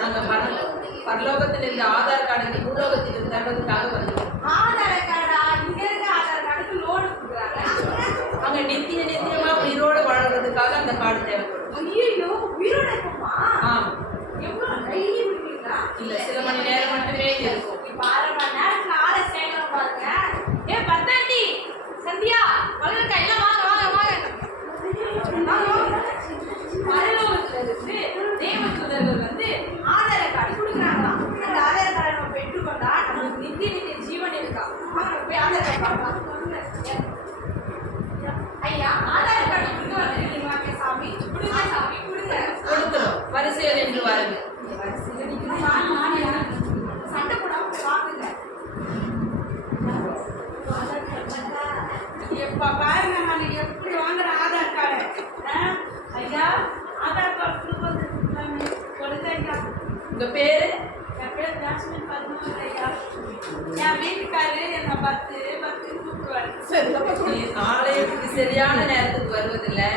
நாங்க பரலோகத்தில் இருந்த ஆதார் கார்டு பூலோகத்தில் தருவதற்காக வந்தோம். ஆதார் கார்டா? இங்க இருக்க ஆதார் கார்டுக்கு லோன் கொடுக்குறாங்க. அங்க நித்தியமா உயிரோடு வாழறதுக்காக அந்த கார்டு தேவைப்படும். ஐயோ, உயிரோட இருக்குமா? எவ்வளவு டெய்லி குடிக்கிறீங்களா? இல்ல, சில மணி நேரம் மட்டுமே இருக்கும். இப்ப 1/2 மணி நேரத்துல ஆளை சேர்க்கணும் பாருங்க. பத்தாண்டி சந்தியா வளர்க்கா எல்லாம் வாங்க வாங்க வாங்க. பரலோகத்துல இருந்து தேவதூதர்கள் வந்து ஆதார் கார்டு கொடுக்குறாங்களாம். அந்த ஆதார் கார்டை நம்ம பெற்றுக்கொண்டா நமக்கு நித்திய ஜீவன் இருக்கா? போய் ஆதார் கார்டு பார்க்கலாம். ஐயா, ஆதார் கார்டு கொடுக்க வந்துருக்கீங்களா? சாமி கொடுங்க, சாமி கொடுங்க. கொடுத்துரும். வரிசையில் நின்று வாருங்க. சண்டை போடாம வாங்குங்க. எப்ப பாருங்க, நான் எப்படி வாங்குற ஆதார் கார்டு. ஐயா, ஆதார் கார்டு கொடுங்க ஐயா. உங்க பேரு? என் பேர் ஜாஸ்மின் பத்மநாபன் ஐயா. என் வீட்டுக்காரு என்ன 10 கூப்பிடுவாரு. ஆலயத்துக்கு சரியான நேரத்துக்கு வருவதில்லை.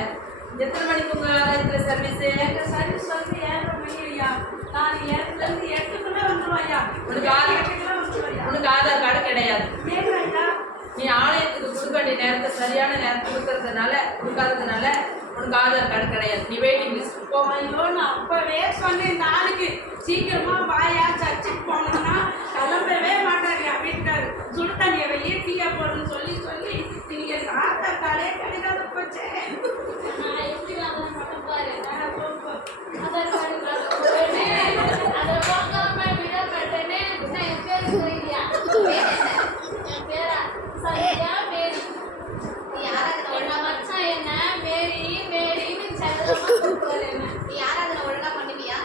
எத்தனை மணிக்கு உங்க ஆலயத்துல சர்வீஸ்? எங்க சர்வீஸ் வந்து 7:30 மணி ஐயா. நான் 7லேருந்து 8க்குள்ள வந்துருவேன் ஐயா. உனக்கு ஆதார் கார்டு கிடையாது. நீ ஆலயத்துக்கு கொடுக்க வேண்டிய நேரத்தை சரியான நேரத்தை கொடுக்காததுனால உனக்கு ஆதார் கார்டு கிடையாது. நீ வெயிட்டிங் லிஸ்ட் போ. ஐயோ, நான் அப்பவே சொன்னேன், நாளைக்கு சீக்கிரமா வாயா, சர்ச்சுக்கு போனோம்னா கிளம்பவே மாட்டாரு என் வீட்டுக்காரு. சுடு தண்ணியை வெளியே டீயா போடுன்னு சொல்லி சொல்லி நீங்க ஆதார் கார்டே கிடைக்காத போச்சே. ஒழுங்கா பண்ணுவியா?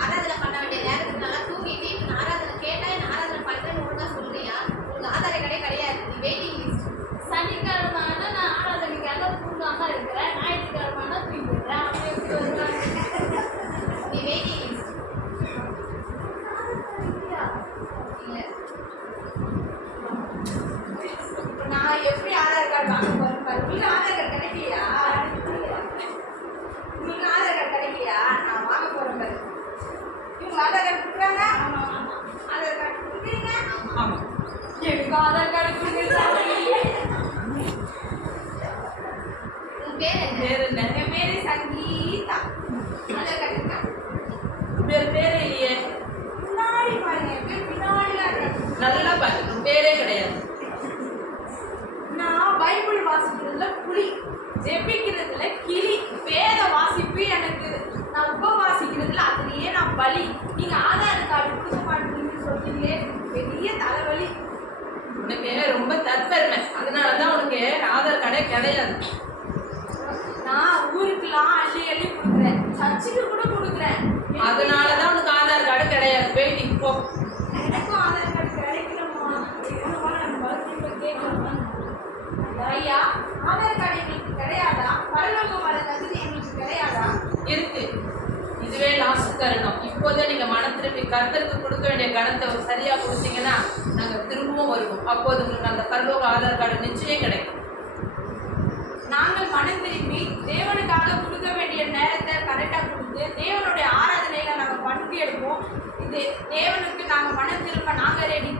ஆராதனை பண்ண வேண்டிய நேரத்துக்கு நல்லா தூங்கிட்டு ஆராதனை கேட்டா என்ன ஆராதனை பண்றேன்னு ஒழுங்கா சொல்றியா? உனக்கு ஆதார் கார்டே கிடையாது. நீ வெயிட்டிங் லிஸ்ட். சனிக்கிழமை நான் ஆராதனைக்காக தூங்காம இருக்கிறேன். ஞாயிற்றுக்கிழமை தூங்கிடுறேன். அப்படி எப்படி வருவாங்க? நீ வெயிட்டிங் லிஸ்ட். நான் எப்படி ஆதார் கார்டு வாங்க போறேன் பாரு. உங்களுக்கு ஆதார் கார்டு கிடைக்கலையா? உங்களுக்கு ஆதார் கார்டு கிடைக்கலையா? நான் வாங்க போறேன் பாரு. இவங்க ஆதார் கார்டு கொடுக்குறாங்க. ஆதார் கார்டு கொடுக்குறீங்க. எனக்கு ஆதார் கார்டு கொடுக்குறீங்க. உன் பேர் என்ன? பேர் என்ன? என் பேரு சங்கீதா. ஆதார் கார்டு இருக்கா? பேரே இல்லையே. பின்னாடி பாருங்க, என் பேர் பின்னாடிலாம் இருக்கு. நல்லா பாரு, பேரே கிடையாது. நான் பைபிள் வாசிக்கிறதுல புலி, ஜெபிக்கிறதுல கிளி, வேத வாசிப்பு எனக்கு, நான் உபவாசிக்கிறதுல அதுலயே நான் பலி. நீங்க ஆதார் கார்டு கொடுக்க மாட்டீங்கன்னு சொல்றீங்களே, பெரிய தலைவலி. உனக்கு ரொம்ப தற்பெருமை, அதனாலதான் உனக்கு ஆதார் கார்டே கிடையாது. நான் ஊருக்குலாம் அள்ளி அள்ளி கொடுக்குறேன், சர்ச்சுக்கு கூட கொடுக்குறேன். அதனாலதான் உனக்கு ஆதார் கார்டு கிடையாது. வெயிட்டிங் போ. எனக்கும் ஆதார் கார்டு கிடைக்கணுமா? கேட்கணுமா? ஐயா, ஆதார் கார்டு எங்களுக்கு கிடையாதா? பரலோகம் வர தகுதி எங்களுக்கு கிடையாதா? இருக்கு. இதுவே லாஸ்ட் தருணம். இப்போதே நீங்க மனம் திருப்பி கர்த்தருக்கு கொடுக்க வேண்டிய கணத்தை சரியா கொடுத்தீங்கன்னா நாங்க திரும்பவும் வருவோம். அப்போது உங்களுக்கு அந்த பரலோக ஆதார் கார்டு நிச்சயம் கிடைக்கும். நாங்கள் மனம் திரும்பி தேவனுக்காக கொடுக்க வேண்டிய நேரத்தை கரெக்டாக கொடுத்து தேவனுடைய ஆராதனையில நாங்கள் பங்கு எடுப்போம். இது தேவனுக்கு நாங்கள் மனம் திரும்ப நாங்கள் ரெடி.